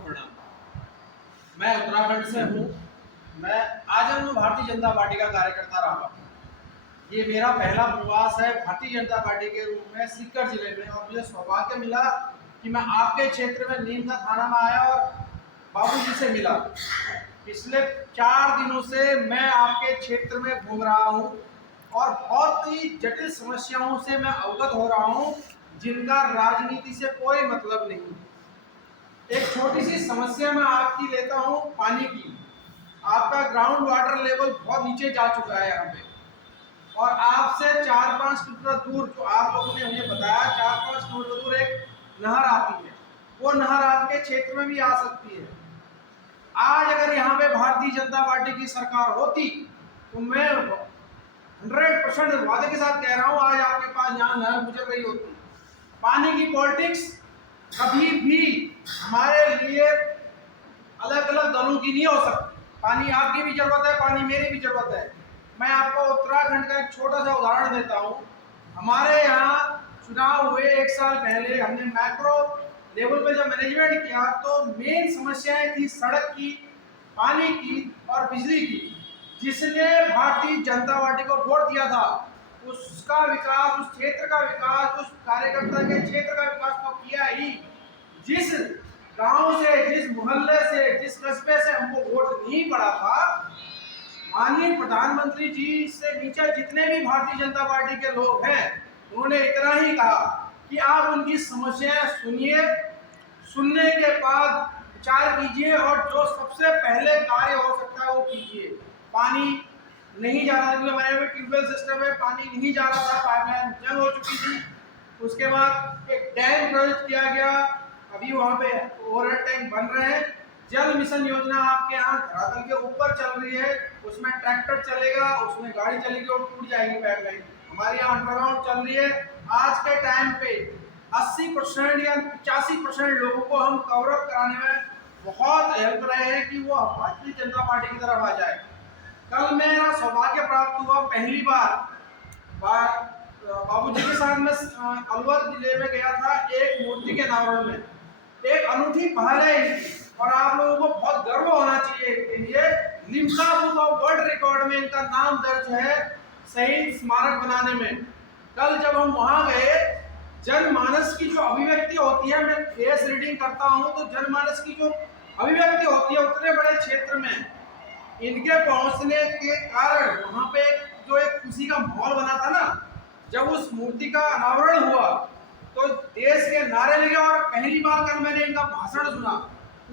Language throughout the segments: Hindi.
प्रणाम। मैं उत्तराखंड से हूँ। मैं आजन्म भारतीय जनता पार्टी का कार्यकर्ता रहा हूँ। ये मेरा पहला प्रवास है भारतीय जनता पार्टी के रूप में सीकर जिले में, और मुझे सौभाग्य मिला कि मैं आपके क्षेत्र में नीमका थाना में आया और बाबूजी से मिला। पिछले 4 दिनों से मैं आपके क्षेत्र में घूम रहा हूँ और बहुत ही जटिल समस्याओं से मैं अवगत हो रहा हूँ, जिनका राजनीति से कोई मतलब नहीं। एक छोटी सी समस्या मैं आपकी लेता हूँ, पानी की। आपका ग्राउंड वाटर लेवल बहुत नीचे जा चुका है यहाँ पे, और आपसे 4-5 किलोमीटर दूर, जो आप लोगों ने मुझे बताया, 4-5 किलोमीटर दूर एक नहर आती है। वो नहर आपके क्षेत्र में भी आ सकती है। आज अगर यहाँ पे भारतीय जनता पार्टी की सरकार होती तो मैं 100% वादे के साथ कह रहा हूँ, आज आपके पास यहाँ नहर गुजर रही होती। पानी की पॉलिटिक्स कभी भी हमारे लिए अलग अलग दलों की नहीं हो सकती। पानी आपकी भी जरूरत है, पानी मेरी भी जरूरत है। मैं आपको उत्तराखंड का एक छोटा सा उदाहरण देता हूँ। हमारे यहाँ चुनाव हुए 1 साल पहले, हमने मैक्रो लेवल पे जब मैनेजमेंट किया तो मेन समस्याएं थी सड़क की, पानी की और बिजली की। जिसने भारतीय जनता पार्टी को वोट दिया था, उसका विकास, उस क्षेत्र का विकास, उस कार्यकर्ता के क्षेत्र का विकास तो किया ही। जिस गांव से, जिस मोहल्ले से, जिस कस्बे से हमको वोट नहीं पड़ा था, माननीय प्रधानमंत्री जी से नीचे जितने भी भारतीय जनता पार्टी के लोग हैं, उन्होंने इतना ही कहा कि आप उनकी समस्याएं सुनिए, सुनने के बाद विचार कीजिए और जो सबसे पहले कार्य हो सकता है वो कीजिए। पानी नहीं जा रहा था, क्योंकि हमारे यहाँ ट्यूबवेल सिस्टम है, पानी नहीं जा रहा था, पाइपलाइन जंग हो चुकी थी। उसके बाद एक डैम प्रोजेक्ट किया गया, अभी वहाँ पे ओवरहेड टैंक बन रहे हैं। जल मिशन योजना आपके यहाँ धरातल के ऊपर चल रही है, उसमें ट्रैक्टर चलेगा, उसमें गाड़ी चलेगी और टूट जाएगी पाइपलाइन। हमारे यहाँ अंडरग्राउंड चल रही है। आज के टाइम पे 80% या 85% लोगों को हम कवर अप कराने में बहुत हेल्प रहे हैं कि वो भारतीय जनता पार्टी की तरफ आ जाए। कल मेरा सौभाग्य प्राप्त हुआ, पहली बार बाबूजी के साथ मैं अलवर जिले में गया था, एक मूर्ति के अनावरण में। एक अनूठी पहल है इनकी, और आप लोगों को बहुत गर्व होना चाहिए इसके लिए। Limca book of world record में इनका नाम दर्ज है शहीद स्मारक बनाने में। कल जब हम वहां गए, जनमानस की जो अभिव्यक्ति होती है, मैं फेस रीडिंग करता हूं तो जनमानस की जो अभिव्यक्ति होती है उतने बड़े क्षेत्र में इनके पहुंचने के कारण वहां पे जो एक खुशी का माहौल बना था ना, जब उस मूर्ति का अनावरण हुआ तो देश के नारे लगे। और पहली बार कल मैंने इनका भाषण सुना,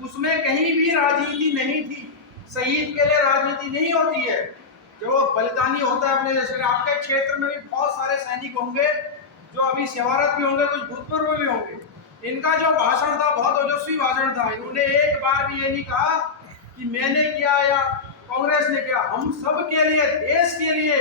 उसमें कहीं भी राजनीति नहीं थी। शहीद के लिए राजनीति नहीं होती है, जो बलिदानी होता है अपने देश के। आपके क्षेत्र में भी बहुत सारे सैनिक होंगे जो अभी सेवारत भी होंगे, कुछ भूतपूर्व भी होंगे। इनका जो भाषण था बहुत ओजस्वी भाषण था। इन्होंने एक बार भी ये नहीं कहा कि मैंने किया या कांग्रेस ने किया। हम सब के लिए, देश के लिए,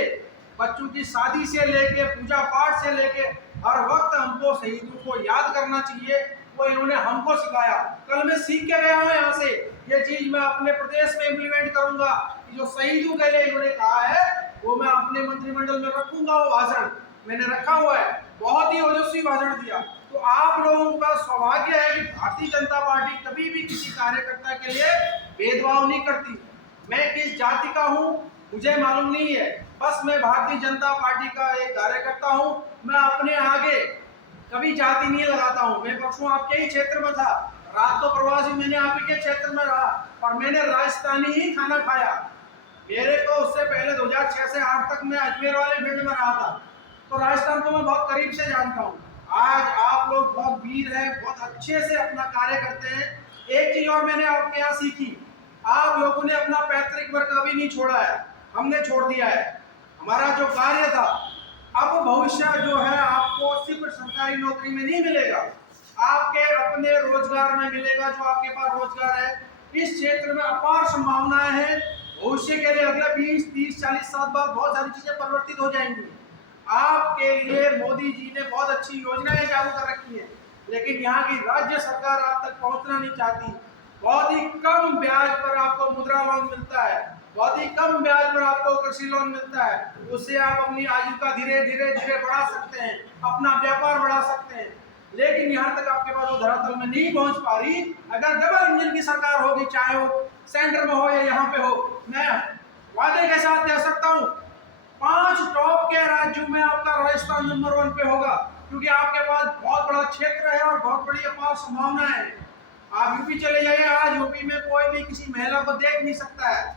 बच्चों की शादी से लेके पूजा पाठ से लेके हर वक्त हमको शहीदों को याद करना चाहिए। वो इन्होंने हमको सिखाया। कल मैं सीख के गया हूँ यहाँ से, ये चीज मैं अपने प्रदेश में इम्प्लीमेंट करूंगा। जो शहीदों के लिए इन्होंने कहा है वो मैं अपने मंत्रिमंडल में रखूंगा। वो भाषण मैंने रखा हुआ है, बहुत ही ओजस्वी भाषण दिया। तो आप लोगों का सौभाग्य है कि भारतीय जनता पार्टी कभी भी किसी कार्यकर्ता के लिए भेदभाव नहीं करती। मैं किस जाति का हूँ मुझे मालूम नहीं है, बस मैं भारतीय जनता पार्टी का एक कार्यकर्ता हूँ। मैं अपने आगे कभी जाति नहीं लगाता हूँ। मैं परसों आपके ही क्षेत्र में था, रात तो प्रवासी मैंने आप ही के क्षेत्र में रहा, और मैंने राजस्थानी ही खाना खाया। मेरे को उससे पहले 2006 से 8 तक मैं अजमेर वाले फील्ड में रहा था, तो राजस्थान को मैं बहुत करीब से जानता हूँ। आज आप लोग बहुत वीर हैं, बहुत अच्छे से अपना कार्य करते हैं। एक चीज और मैंने आपके यहाँ सीखी, आप लोगों ने अपना पैतृक वर्ग कभी नहीं छोड़ा है, हमने छोड़ दिया है। हमारा जो कार्य था, अब भविष्य जो है आपको सिर्फ सरकारी नौकरी में नहीं मिलेगा, आपके अपने रोजगार में मिलेगा। जो आपके पास रोजगार है, इस क्षेत्र में अपार संभावनाएं हैं। भविष्य के लिए अगले 20, 30, 40 साल बाद बहुत सारी चीजें परिवर्तित हो जाएंगी। आपके लिए मोदी जी ने बहुत अच्छी योजनाएं चालू कर रखी है, लेकिन यहाँ की राज्य सरकार आप तक पहुंचना नहीं चाहती। बहुत ही कम ब्याज पर आपको मुद्रा लोन मिलता है, बहुत ही कम ब्याज पर आपको कृषि लोन मिलता है। उससे आप अपनी आजीविका धीरे धीरे धीरे बढ़ा सकते हैं, अपना व्यापार बढ़ा सकते हैं। लेकिन यहाँ तक आपके पास वो धरातल में नहीं पहुंच पा रही। अगर डबल इंजन की सरकार होगी, चाहे वो सेंटर में हो या यहाँ पे हो, मैं वादे के साथ कह सकता हूँ 5 टॉप के राज्यों में आपका राजस्थान नंबर 1 पे होगा, क्योंकि आपके पास बहुत बड़ा क्षेत्र है और बहुत बड़ी अपार संभावना है। आप यूपी चले जाइए, आज यूपी में कोई भी किसी महिला को देख नहीं सकता है।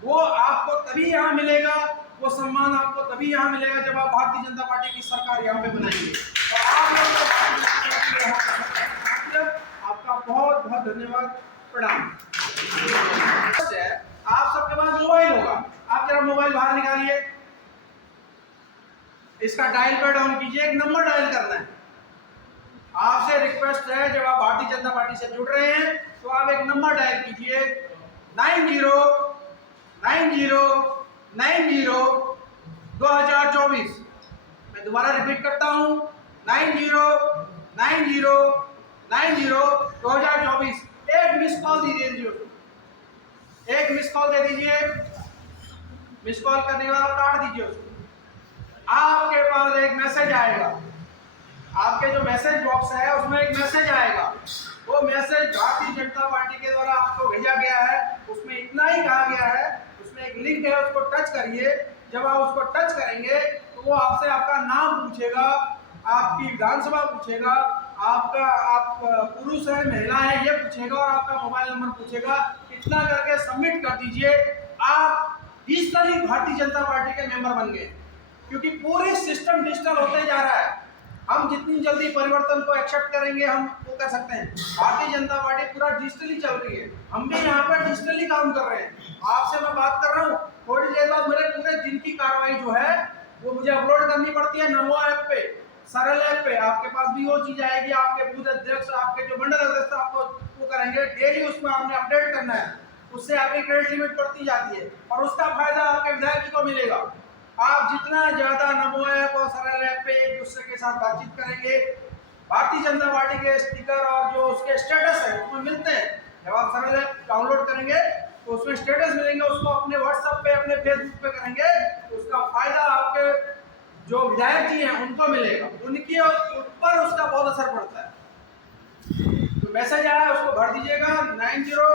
वो आपको तभी यहाँ मिलेगा, वो सम्मान आपको तभी यहाँ मिलेगा जब आप भारतीय जनता पार्टी की सरकार यहाँ पे बनाएंगे। और आप आपका बहुत बहुत धन्यवाद, प्रणाम। आप सबके पास मोबाइल होगा, आप जरा मोबाइल बाहर निकालिए, इसका डायल पैड ऑन कीजिए, एक नंबर डायल करना है। आपसे रिक्वेस्ट है, जब आप भारतीय जनता पार्टी से जुड़ रहे हैं तो आप एक नंबर डायल कीजिए 9090902024। मैं दोबारा रिपीट करता हूं 9090902024। एक मिस कॉल दीजिए, एक मिस कॉल दे दीजिए। मिस कॉल करने के बाद काट दीजिए उसको। आपके पास एक मैसेज आएगा, आपके जो मैसेज बॉक्स है उसमें एक मैसेज आएगा। वो मैसेज भारतीय जनता पार्टी के द्वारा आपको भेजा गया है। उसमें इतना ही कहा गया है, उसमें एक लिंक है, उसको टच करिए। जब आप उसको टच करेंगे तो वो आपसे आपका नाम पूछेगा, आपकी विधानसभा पूछेगा, आपका आप पुरुष है महिला है ये पूछेगा, और आपका मोबाइल नंबर पूछेगा। इतना करके सबमिट कर दीजिए, आप डिजिटली भारतीय जनता पार्टी के मेंबर बन गए। क्योंकि पूरे सिस्टम डिजिटल होते जा रहा है। हम जितनी जल्दी परिवर्तन को एक्सेप्ट करेंगे हम वो कर सकते हैं। भारतीय जनता पार्टी पूरा डिजिटली चल रही है, हम भी यहाँ पर डिजिटली काम कर रहे हैं। आपसे मैं बात कर रहा हूँ, थोड़ी देर बाद मेरे पूरे दिन की कार्रवाई जो है वो मुझे अपलोड करनी पड़ती है नमो ऐप पे, सरल ऐप पे। आपके पास भी वो चीज आएगी, आपके बूथ अध्यक्ष, आपके जो मंडल अध्यक्ष आपको वो करेंगे। डेली उसमें आपने अपडेट करना है, उससे आपकी क्रेडिट लिमिट बढ़ती जाती है और उसका फायदा आपके विधायक को मिलेगा। आप जितना ज्यादा नमो ऐप और सरल ऐप पे एक दूसरे के साथ बातचीत करेंगे, भारतीय जनता पार्टी के स्टिकर और जो उसके स्टेटस है उसमें मिलते हैं। जब आप सरल ऐप डाउनलोड करेंगे तो उसमें स्टेटस मिलेंगे, उसको अपने व्हाट्सएप पे अपने फेसबुक पे करेंगे तो उसका फायदा आपके जो विधायक जी हैं उनको मिलेगा, उनके ऊपर उसका बहुत असर पड़ता है। तो मैसेज आया उसको भर दीजिएगा 90